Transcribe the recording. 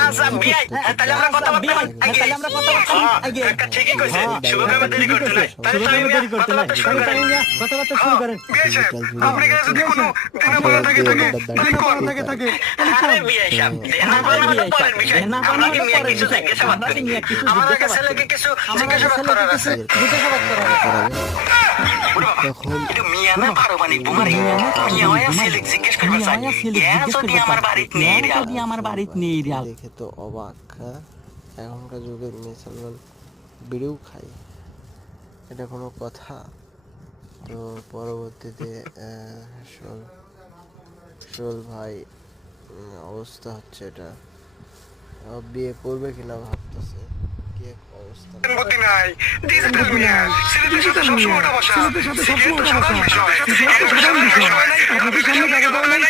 আচ্ছা বিয়াই তাহলে আমরা কথাবার্তা আগে ঠিকই কইছে শুভ কামে দেরি করতে নাই তাহলে কথাবার্তা শুরু করেন বিয়াই সাহেব আপনি কাছে যদি কোনো দিনাপনা থাকে আরে বিয়াই সাহেব দিনাপনা পরের বিষয় আমরা কি নিয়ে কিছু জিজ্ঞাসাবাদ করি আমার কাছে ছেলেকে কিছু জিজ্ঞাসাবাদ করার আছে তখন এটা মিয়া না পারমাণবিক বোমারি মিয়া ওয়া ছেলে জিজ্ঞেস করবে চাই যদি আমার বাড়িতে নেই রে দেখে তো অবাক। এখনকার যুগে মুসলমান বিড়িও খায়, এটা কোনো কথা? তো পরবর্তীতে শোল ভাই অবস্থা হচ্ছে এটা, বিয়ে করবে কিনা ভাবতেছে, কি এক অবস্থা। বুদ্ধি নাই ডিজিটাল মিয়া ছেলেদের সাথে সবসময় বসা ছেলেদের সাথে সবসময় বসা